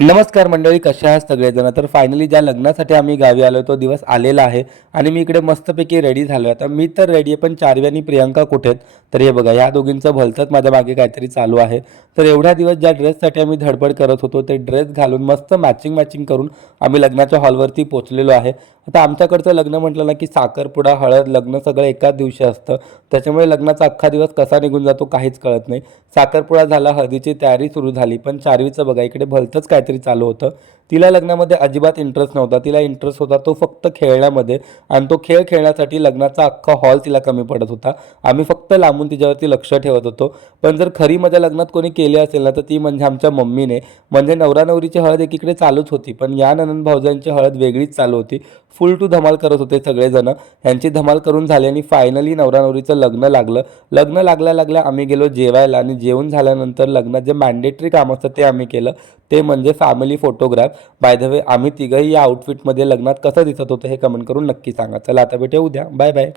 नमस्कार मंडळी, कशा आहात सगळेजण. तर फायनली ज्या लग्नासाठी आम्ही गावी आलो तो दिवस आलेला आहे आणि मी इकडे मस्तपैकी रेडी झालो आहे. आता मी तर रेडी आहे, पण चार्वी आणि प्रियंका कुठे आहेत? तर हे बघा, ह्या दोघींचं भलतंच माझ्या मागे काहीतरी चालू आहे. तर एवढ्या दिवस ज्या ड्रेससाठी आम्ही धडपड करत होतो ते ड्रेस घालून मस्त मॅचिंग मॅचिंग करून आम्ही लग्नाच्या हॉलवरती पोहोचलेलो आहे. आता आमच्याकडचं लग्न म्हटलं ना की साखरपुडा, हळद, लग्न सगळं एकाच दिवशी असतं. त्याच्यामुळे लग्नाचा अख्खा दिवस कसा निघून जातो काहीच कळत नाही. साखरपुडा झाला, हळदीची तयारी सुरू झाली, पण चार्वीचं बघा इकडे भलतंच काहीतरी चालू होतं. तिला लग्नामध्ये अजिबात इंटरेस्ट नव्हता. तिला इंटरेस्ट होता तो फक्त खेळण्यामध्ये आणि तो खेळ खेळण्यासाठी लग्नाचा अख्खा हॉल तिला कमी पडत होता. आम्ही फक्त लांबून तिच्यावरती लक्ष ठेवत होतो. पण जर खरी मजा लग्नात कोणी केली असेल ना तर ती म्हणजे आमच्या मम्मीने. म्हणजे नवरा नवरीची हळद एकीकडे चालूच होती, पण या नणंद भावजांची हळद वेगळीच चालू होती. फुल टू धमाल करत होते सगळेजण. ह्यांची धमाल करून झाली आणि फायनली नवरा नवरीचं लग्न लागलं. लग्न लागल्या लागल्या आम्ही गेलो जेवायला आणि जेवून झाल्यानंतर लग्नात जे मॅन्डेटरी काम असतं ते आम्ही केलं. ते म्हणजे family photograph. By the way, आम्ही तिघंही या आउटफिटमध्ये लग्नात कसं दिसत होतं हे कमेंट करून नक्की सांगा. चला आता भेटूया उद्या. Bye bye.